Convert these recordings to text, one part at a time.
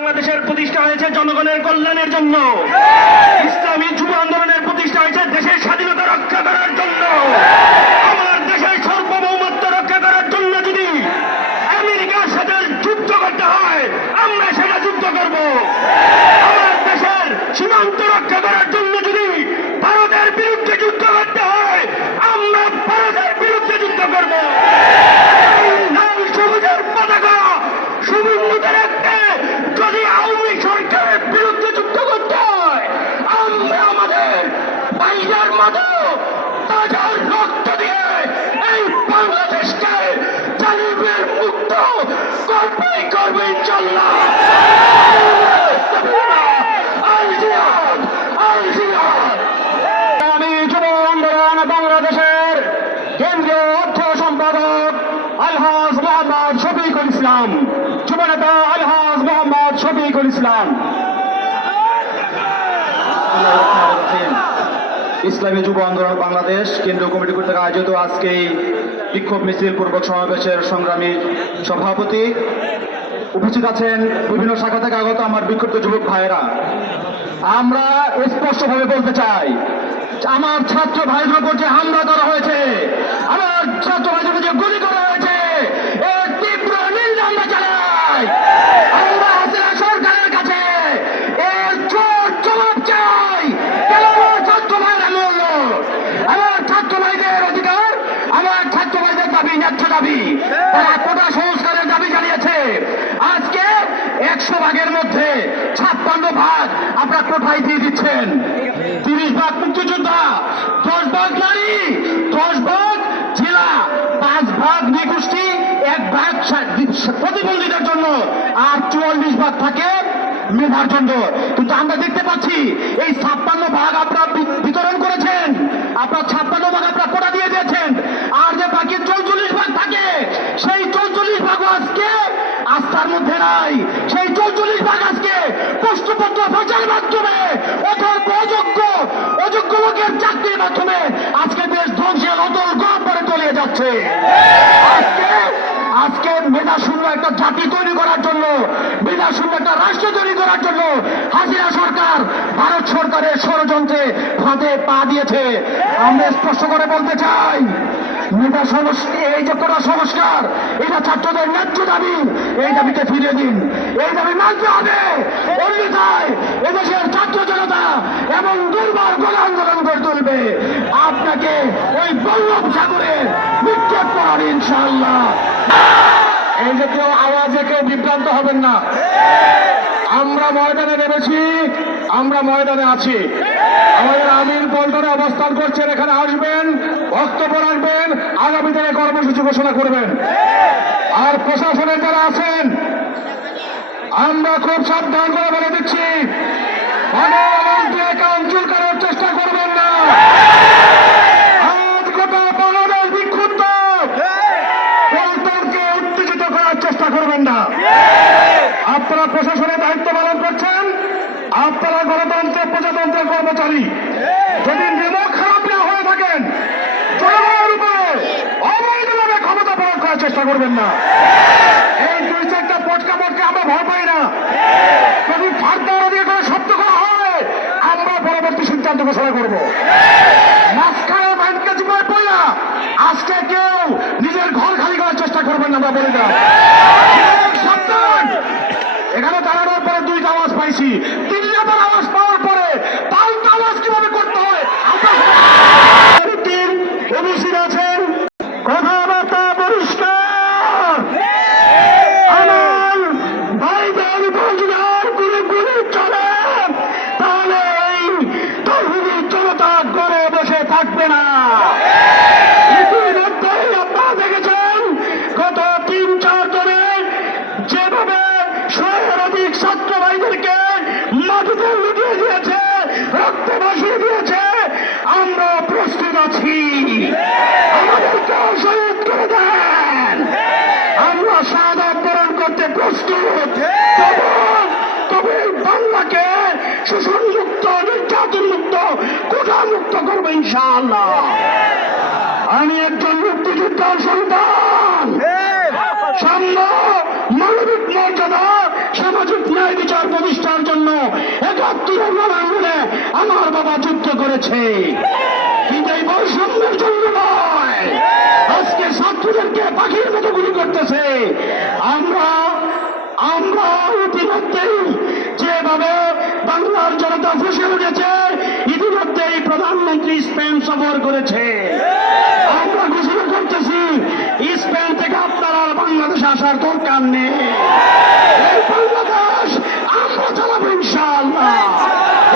বাংলাদেশের প্রতিষ্ঠা হয়েছে জনগণের কল্যাণের জন্য। ইসলামী যুব আন্দোলনের প্রতিষ্ঠা হয়েছে দেশের স্বাধীনতা রক্ষা করার জন্য। আমার দেশের সার্বভৌমত্ব রক্ষা করার জন্য যদি আমেরিকার সাথে যুদ্ধ করতে হয়, আমরা সেটা যুদ্ধ করব। আমার দেশের সীমান্ত রক্ষা করার জন্য যদি ভারতের বিরুদ্ধে যুদ্ধ করতে হয়, আমরা ভারতের বিরুদ্ধে যুদ্ধ করব। লাল সবুজের পতাকা সুবিন্যুত রাখতে যদি আওয়ামী সরকারের বিরুদ্ধে যুদ্ধ করতে হয়, আমরা আমাদের বাইরের মতো তাজা রক্ত দিয়ে এই বাংলাদেশকে জালিমের মুক্ত করবেই করবে ইনশাল্লাহ। আমি যুব আন্দোলন বাংলাদেশের কেন্দ্রীয় অর্থ সম্পাদক আলহাজ মোহাম্মদ শফিকুল ইসলাম, যুবনেতা আলহাজ মোহাম্মদ শফিকুল ইসলাম। ইসলামী যুব আন্দোলন বাংলাদেশ কেন্দ্রীয় কমিটি কর্তৃক আয়োজিত আজকে এই বিক্ষোভ মিছিল পূর্বক সমাবেশের সংগ্রামী সভাপতি উপস্থিত আছেন বিভিন্ন শাখা থেকে আগত আমার বিক্ষুব্ধ যুবক ভাইয়েরা। আমরা স্পষ্টভাবে বলতে চাই, আমার ছাত্র ভাইদের উপর যে হামলা করা হয়েছে, আমার ছাত্র ভাইদের উপর যে গুলি করা হয়েছে, এর তীব্র নিন্দা আমরা জানাই। আমরা হাসিনা সরকারের কাছে এর জোর জবাব চাই। কেন আমার ছাত্র ভাইরা মূল্য, আমার ছাত্র ভাইদের অধিকার, আমার ছাত্র ভাইদের দাবি ন্যায্য দাবি, তারা কোটা সংস্কারের দাবি জানিয়েছে। আজকে 100 ভাগের মধ্যে 56 ভাগ আপনারা কোথায় দিয়ে দিচ্ছেন। 30 ভাগ মুক্তিযোদ্ধা, 10 ভাগ নারী, 10 ভাগ জেলা, 5 ভাগ নিগোষ্ঠী, 1 ভাগ প্রতিবন্ধীদের জন্য, আর 44 ভাগ থাকে মেধার জন্য। কিন্তু আমরা দেখতে পাচ্ছি এই 56 ভাগ আপনারা বিতরণ করেছেন, আপনার 56 ভাগ আপনারা কোটা দিয়ে দিয়েছেন, আর যে বাকি 44 ভাগ থাকে সেই 44 ভাগ আজকে আস্থার মধ্যে নাই। সেই 44 ভাগ আজকে প্রশ্নপত্র ফাঁসের মাধ্যমে অযোগ্য লোকের চাকরির মাধ্যমে আজকে দেশ ধ্বংসের অতল গহ্বরে তলিয়ে যাচ্ছে। আজকে মেধা শূন্য একটা জাতি তৈরি করার জন্য, মেধা শূন্য একটা রাষ্ট্র তৈরি করার জন্য হাসিনা সরকার ভারত সরকারের ষড়যন্ত্রে ফাঁদে পা দিয়েছে। আমরা স্পষ্ট করে বলতে চাই, মেধা এই যে কোটা সংস্কার, এটা ছাত্রদের ন্যায্য দাবি, এই দাবিকে ফিরিয়ে দিন, এই দাবি মানতে হবে। অন্যথায় এদেশের ছাত্র জনতা এবং দুর্বার গণ আন্দোলন করে তুলবে, আপনাকে ওই বল্লভ সাগরে নিক্ষেপ করার ইনশাআল্লাহ। এই যে কেউ আওয়াজে কেউ বিভ্রান্ত হবেন না। আমরা ময়দানে নেমেছি, আমরা ময়দানে আছি। আমাদের আমির পল্টনে অবস্থান করছেন, এখানে আসবেন, বক্তব্য রাখবেন, আগামী দিনে কর্মসূচি ঘোষণা করবেন। আর প্রশাসনের যারা আছেন, আমরা খুব সাবধান করে বলে দিচ্ছি, অঞ্চল করার চেষ্টা করবেন না। আজ গোটা বাংলাদেশ বিক্ষুব্ধ, পল্টনকে উত্তেজিত করার চেষ্টা করবেন না। আপনারা প্রশাসনের দায়িত্ব পালন করছেন, আপনারা গণতন্ত্র প্রজাতন্ত্রের কর্মচারী। যদি নিয়ম খারাপ না হয়ে থাকেন, জনগণের উপরে অবৈধভাবে ক্ষমতা প্রয়োগ করার চেষ্টা করবেন না। এই 2-4টা পটকা আমরা ভয় পাই না। যদি ফাঁকা দিয়ে করে শব্দ করা হয়, আমরা পরবর্তী সিদ্ধান্ত ঘোষণা করব। মাঝখানে ব্যাংকে জীবনে পড়া আজকে কেউ নিজের ঘর খালি করার চেষ্টা করবেন না, আমরা বলি না। এখানে দাঁড়ানোর পরে 2টা আওয়াজ পাইছি, 3 নম্বর আওয়াজ পাওয়ার পরে পাল্টা আওয়াজ কিভাবে করতে হয় উপস্থিত আছেন। কথাবার্তা পরিষ্কার। আমার ভাইদের রোজগার গুলি চলে, তাহলে এই তৌহিদি জনতা করে বসে থাকবে না। ইতিমধ্যেই আপনারা দেখেছেন গত 3-4 দিনে যেভাবে 100-এর ছাত্র ভাইদেরকে মাটিতে লুটিয়ে দিয়েছে, রক্তে ভাসিয়ে দিয়েছে। আমরা প্রস্তুত আছি, আমাদেরকে শহীদ করে দেন, আমরা শাহাদাত বরণ করতে প্রস্তুত। তবে বাংলাকে শোষণ মুক্ত, নির্যাতন মুক্ত, কোটা মুক্ত করবো ইনশাআল্লাহ। আমি একজন মুক্তিযোদ্ধার সন্তান, সাম্য, মানবিক মর্যাদা, সামাজিক ন্যায় বিচার প্রতিষ্ঠার জন্য ৭১ নভেম্বরে আমার বাবা যুদ্ধ করেছে, কিন্তু এই বৈষম্যের জন্য নয়। আজকে ছাত্রদেরকে পাখির মতো গুলি করতেছে। আমরা ইতিমধ্যেই যেভাবে বাংলার জনতা ফুসে উঠেছে, ইতিমধ্যেই প্রধানমন্ত্রী স্পেন সফর করেছে। আমরা ঘোষণা করতেছি, স্পেন থেকে আপনার আর বাংলাদেশে আসার দরকার নেই। এই বাংলাদেশ আমরা চালাবো ইনশাআল্লাহ।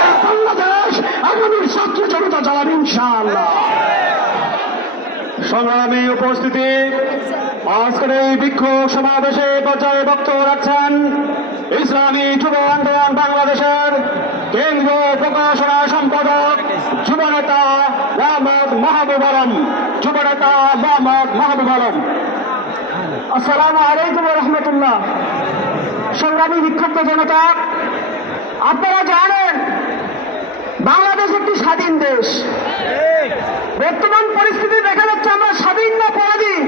এই বাংলাদেশ আগামীর ছাত্র জনতা চালাবে ইনশাআল্লাহ। সংগ্রামী উপস্থিতি, আজকের এই বিক্ষোভ সমাবেশে পর্যায়ে বক্তব্য রাখছেন ইসলামী যুব আন্দোলন বাংলাদেশের কেন্দ্রীয় প্রকাশনা সম্পাদক যুবনেতা মোহাম্মদ মাহবুব আলম। যুবনেতা মোহাম্মদ মাহবুব আলম। আসসালামু আলাইকুম ওয়া রাহমাতুল্লাহ। সংগ্রামী বিক্ষুব্ধ জনতা, আপনারা জানেন বাংলাদেশ একটি স্বাধীন দেশ। বর্তমান পরিস্থিতি দেখা যাচ্ছে আমরা স্বাধীন না পরাধীন।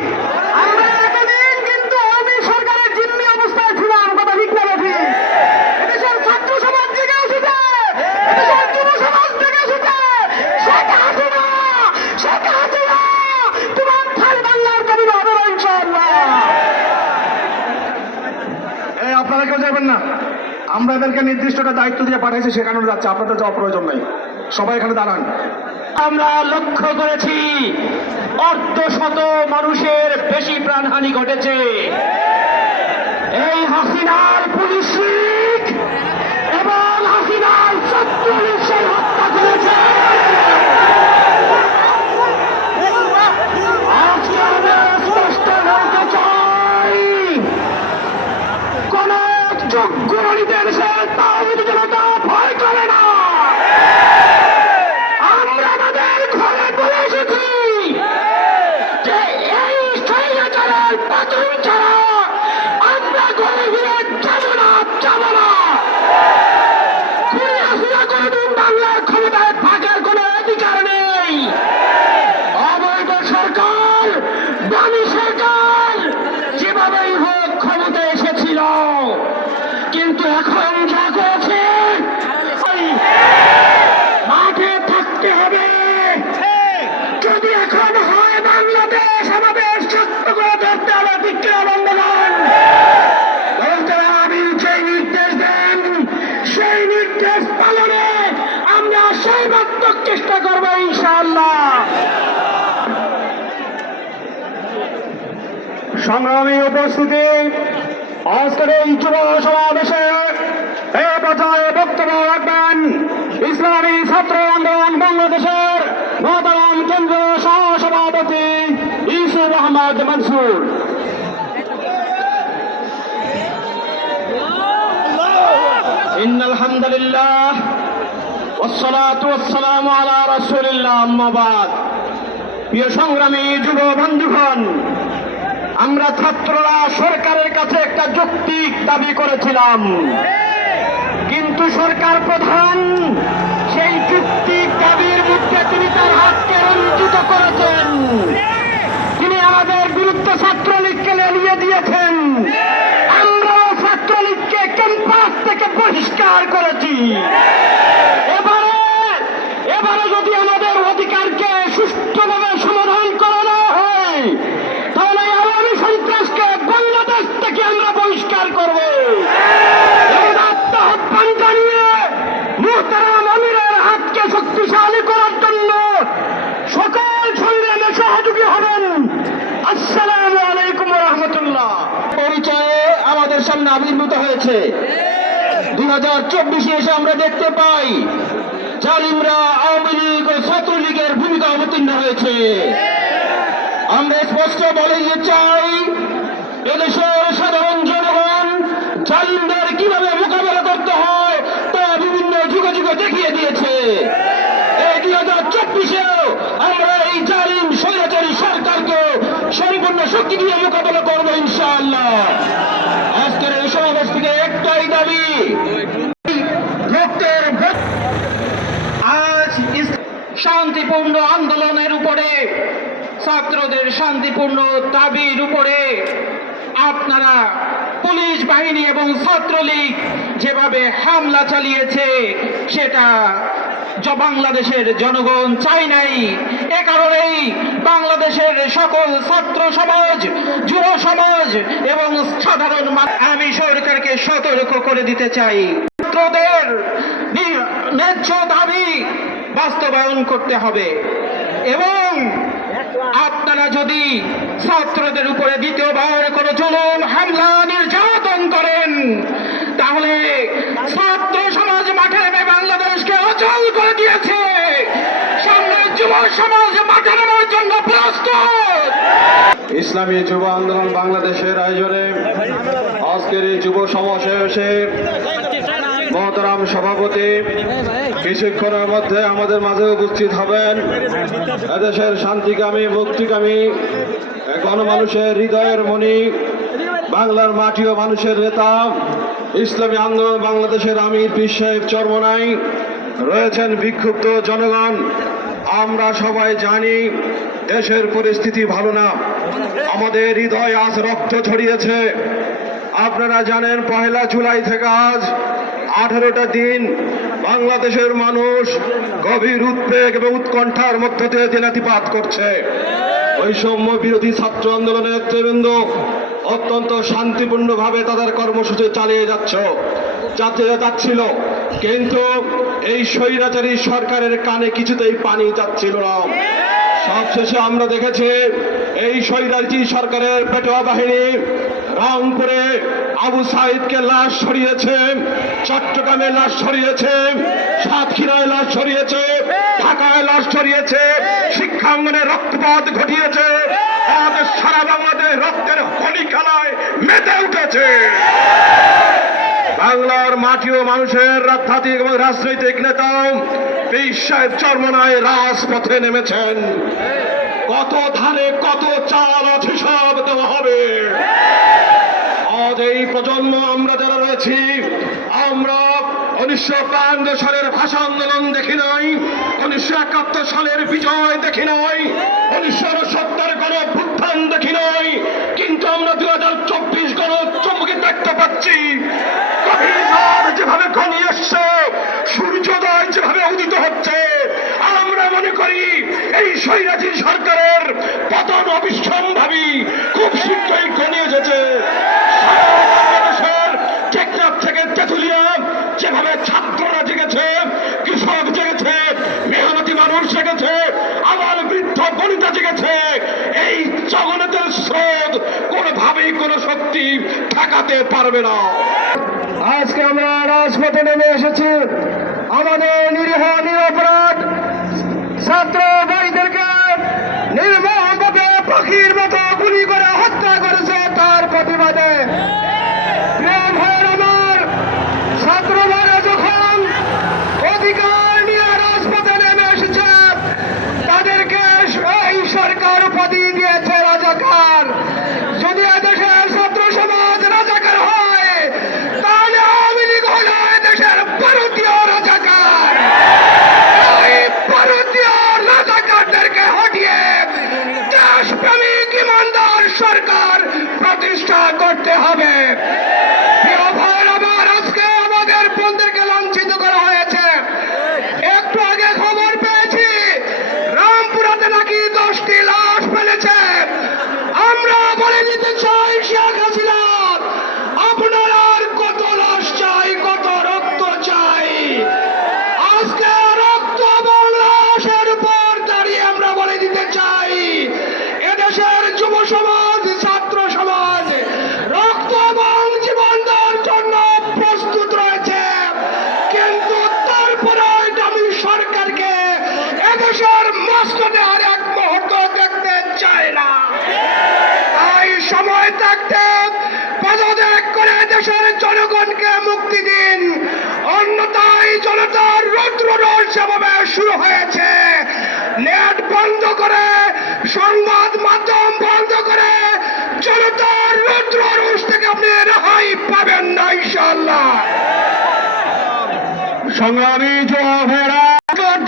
আমরা এতদিন কিন্তু আওয়ামী সরকারের জিম্মি অবস্থায় ছিলাম, কথা ঠিক না ঠিক? এদেশের ছাত্র সমাজ জেগে উঠেছে, এদেশের যুব সমাজ জেগে উঠেছে। শেখ হাসিনা, শেখ হাসিনা, তোমার ঠাই বাংলার কবি হবে না ইনশাআল্লাহ। আপনারা কেউ যাবেন না, আমরা এদেরকে নির্দিষ্ট একটা দায়িত্ব দিয়ে পাঠাইছি, সেখানে যাচ্ছে। আপনাদের যাওয়ার প্রয়োজন নেই, সবাই এখানে দাঁড়ান। আমরা লক্ষ্য করেছি অর্ধশত মানুষের বেশি প্রাণহানি ঘটেছে। এই হাসিনার পুলিশ এবং হাসিনার ছাত্রলীগ সেই হত্যা করেছে। আজকে আমরা স্পষ্ট বলতে চাই, কোন যোগ্য রণীদের সে তাওহীদ জনতা ভয় করে না। আমরা আমাদের ঘরে বলে এসেছি যে এই স্বৈরাচারের পতন ছাড়া আমরা ঘরে ফিরে যাব না, যাব না। খুনি হাসিনা কোনদিন বাংলার ক্ষমতায় থাকার কোনো অধিকার নেই। অবৈধ সরকার, দামি সরকার যেভাবেই হোক ক্ষমতায় এসেছিল, কিন্তু এখন যা করেছে মাঠে থাকতে হবে। যদি এখন হয় বাংলাদেশ আমাদের সত্য করে ধরতে হবে। বিক্রম বন্ধুগণ, আমি যে নির্দেশ দেন সেই নির্দেশ পালনে আমরা সর্বাত্মক চেষ্টা করবো ইনশাআল্লাহ। সংগ্রামী উপস্থিতি, আজকের এই যুব সমাবেশে এই পর্যায়ে বক্তব্য রাখবেন ইসলামী ছাত্র আন্দোলন বাংলাদেশের মহতারাম কেন্দ্রীয় সহসভাপতি ইউসুফ আহমদ মনসুর। ইন্নাল হামদুলিল্লাহ ওয়াসসালাতু ওয়াসসালামু আলা রাসূলিল্লাহ, আম্মা বাদ। প্রিয় সংগ্রামী যুব বন্ধুগণ, আমরা ছাত্ররা সরকারের কাছে একটা যৌক্তিক দাবি করেছিলাম, কিন্তু সরকার প্রধান সেই যৌক্তিক দাবির মধ্যে তিনি তার হাতকে রঞ্জিত করেছেন। তিনি আমাদের বিরুদ্ধে ছাত্রলীগকে লেলিয়ে দিয়েছেন। আমরা ছাত্রলীগকে ক্যাম্পাস থেকে বহিষ্কার করেছি। এবারে যদি আমাদের অধিকারকে সুষ্ঠুভাবে সমাধান করা না হয়, তাহলে আওয়ামী সন্ত্রাসকে বাংলাদেশ থেকে আমরা বহিষ্কার করব। আহ্বান জানিয়ে মুহতারাম আমিরের হাতকে শক্তিশালী করার জন্য সকল সংগ্রামে সহযোগী হবেন। আসসালামু আলাইকুম ওয়া রাহমাতুল্লাহ। পরিচয়ে আমাদের সামনে আবির্ভূত হয়েছে। 2024 এসে আমরা দেখতে পাই জালিমরা আওয়ামী লীগ ও ছাত্রলীগের ভূমিকা অবতীর্ণ হয়েছে। আমরা স্পষ্ট বলে দিতে চাই, এদেশের সাধারণ জনগণ জালিমদের কিভাবে মোকাবেলা করতে হয় তা বিভিন্ন যুগে যুগে দেখিয়ে দিয়েছে। এই 2024-এও আমরা এই জালিম স্বৈরাচারী সরকারকে সম্পূর্ণ শক্তি দিয়ে মোকাবেলা করবো ইনশাআল্লাহ। আজকের এই সমাবেশ থেকে একটাই দাবি, আজ শান্তিপূর্ণ আন্দোলনের উপরে, ছাত্রদের শান্তিপূর্ণ দাবির উপরে আপনারা পুলিশ বাহিনী এবং ছাত্রলীগ যেভাবে হামলা চালিয়েছে সেটা বাংলাদেশের জনগণ চাই নাই। এ কারণেই বাংলাদেশের সকল ছাত্র সমাজ, যুব সমাজ এবং সাধারণ আমি সরকারকে সতর্ক করে দিতে চাই, ছাত্রদের ন্যায্য দাবি বাস্তবায়ন করতে হবে এবং আপনারা যদি ছাত্রদের উপরে দ্বিতীয়বার কোনো জুলুম, হামলা, নির্যাতন করেন তাহলে ছাত্র সমাজ মাঠে নেমে বাংলাদেশকে অচল করে দিয়েছে, সামনে যুব সমাজ মাঠে নামার জন্য প্রস্তুত। ইসলামী যুব আন্দোলন বাংলাদেশের আয়োজনে আজকের এই যুব সমাবেশে মহতারাম সভাপতি কিছুক্ষণের মধ্যে আমাদের মাঝে উপস্থিত হবেন এদেশের শান্তিকামী, মুক্তিকামী, গণমানুষের হৃদয়ের মণি, বাংলার মাটি ও মানুষের নেতা, ইসলামী আন্দোলন বাংলাদেশের আমির পীর সাহেব চরমনাই, রয়েছেন বিক্ষুব্ধ জনগণ। আমরা সবাই জানি দেশের পরিস্থিতি ভালো না, আমাদের হৃদয় আজ রক্ত ছড়িয়েছে। আপনারা জানেন 1 জুলাই থেকে আজ 18টা দিন বাংলাদেশের মানুষ গভীর উদ্বেগ এবং উৎকণ্ঠার মধ্য দিয়ে দিনাতিপাত করছে। বৈষম্য বিরোধী ছাত্র আন্দোলনের নেতৃবৃন্দ অত্যন্ত শান্তিপূর্ণভাবে তাদের কর্মসূচি চালিয়ে যাচ্ছিল, কিন্তু এই স্বৈরাচারী সরকারের কানে কিছুতেই পানি যাচ্ছিল না। সবশেষে আমরা দেখেছি এই স্বৈরাচারী সরকারের পেটোয়া বাহিনী রংপুরে আবু সাইদকে লাশ সরিয়েছে, চট্টগ্রামে লাশ সরিয়েছে, সাতক্ষীরায় লাশ সরিয়েছে, ঢাকায় লাশ সরিয়েছে, শিক্ষাঙ্গনে রক্তপাত ঘটিয়েছে, আজ সারা বাংলাদেশ রক্তের খনি খেলায় মেতে উঠেছে। বাংলার মাটি ও মানুষের আধ্যাত্মিক এবং রাজনৈতিক নেতা পীর সাহেব চরমনাই রাজপথে নেমেছেন। কত ধানে কত চাল আছে সব দেওয়া হবে। আজ এই প্রজন্ম আমরা যারা রয়েছি, আমরা 1952 সালের ভাষা আন্দোলন দেখি নাই, 1971 সালের বিজয় দেখি নাই, 1970 গণঅভ্যুত্থান দেখি নাই, কিন্তু আমরা 2024 গণচুম্বকী দেখতে পাচ্ছি। কবির যেভাবে ঘনিয়ে এসছে, সূর্যোদয় যেভাবে উদিত হচ্ছে, আমরা মনে করি এই স্বৈরাচারী সরকারের পতন অবিসম্ভাবী, খুব শীঘ্রই ঘনিয়ে এসেছে। বাংলাদেশের টেকনাফ থেকে তেঁতুলিয়া যেভাবে ছাত্ররা জেগেছে, কৃষক জেগেছে, মেহনতি মানুষ জেগেছে, আবার বৃদ্ধ বনিতা জেগেছে, এই জগন্নাথের স্রোত কোনোভাবেই কোনো শক্তি ঠেকাতে পারবে না। আজকে আমরা রাজপথে নেমে এসেছি আমাদের নিরীহ নিরপরাধ ছাত্র ভাইদেরকে নির্মমভাবে পাখির মতো গুলি করে হত্যা করেছে তার প্রতিবাদে। প্রিয় ভাইয়ের আমার, ছাত্র ভাইরা যখন অধিকার নিয়ে রাজপথে নেমে এসেছে, তাদেরকে এই সরকার উপাধি দিয়েছে রাজাকার। যদি এদেশের ছাত্র সমাজ রাজাকার হয়, তাহলে আওয়ামী লীগ হল এদেশের ভারতীয় রাজাকার। এই ভারতীয় রাজাকারদেরকে হটিয়ে দেশপ্রেমিক ইমানদার সরকার প্রতিষ্ঠা করতে হবে। প্রিয় ভাইয়ের আমার, আজকে আমাদের বোনদেরকে লাঞ্ছিত করা হয়েছে। একটু আগে খবর পেয়েছি রামপুরাতে নাকি 10টি লাশ ফেলেছে। আমরা বলে দিতে চাই শেখ হাসিনা, আপনার আর কত লাশ চাই, কত রক্ত চাই? আজকে রক্ত এবং লাশের উপর দাঁড়িয়ে আমরা বলে দিতে চাই এদেশের যুব সমাজ, ছাত্র সমাজ রক্ত এবং জীবন দেওয়ার জন্য প্রস্তুত রয়েছে, কিন্তু তারপরে আমি সরকারকে এদেশের মসনদে আর এক মুহূর্ত দেখতে চাই না। তাই সময় থাকতে পদত্যাগ করে দেশের জনগণকে মুক্তি দিন, অন্যথায় জনতার রৌদ্র রোষ যেভাবে শুরু হয়েছে, নেট বন্ধ করে, সংবাদ মাধ্যম বন্ধ করে জনতার রৌদ্র রোষ থেকে আপনি রেহাই পাবেন না ইনশাআল্লাহ। সংগ্রামী যুবকেরা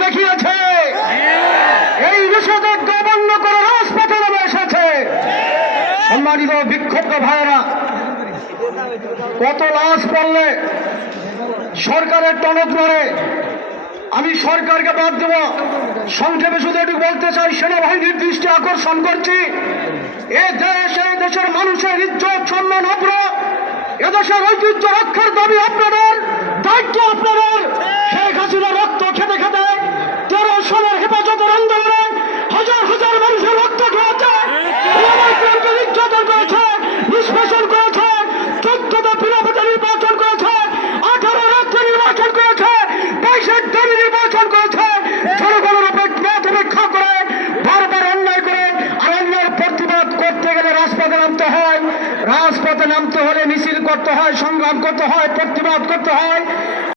দেখিয়েছে এই নিষেধাজ্ঞা বন্ধ করে রাজপথে নেমে এসেছে। সম্মানিত বিক্ষুব্ধ ভাইয়েরা, কত লাশ পড়লে সরকারের টনক নড়ে। আমি সরকারকে বাদ দেব। সংক্ষেপে শুধু একটু বলতে চাই, সেনাবাহিনীর দৃষ্টি আকর্ষণ করছি, এ দেশের মানুষের ইজ্জত সম্মান অভ্র, এদেশের ঐতিহ্য রক্ষার দাবি আপনাদের, দায়িত্ব আপনাদের। শেখ হাসিনা রক্ত খেতে খেতে 13 সালের হেফাজতের আন্দোলনে হাজার হাজার মানুষের রক্ত খেয়েছে, নির্যাতন করেছে, নিষ্পেষণ করেছে, 14টা পিরাপথে নির্বাচন করেছে, 18 রাজ্যে নির্বাচন করেছে, 22 দাবি নির্বাচন করেছে। জনগণের অপেক্ষা করে বারবার অন্যায় করে, আর অন্যায়ের প্রতিবাদ করতে গেলে রাজপথে নামতে হয়। রাজপথে নামতে হলে মিছিল করতে হয়, সংগ্রাম করতে হয়, প্রতিবাদ করতে হয়।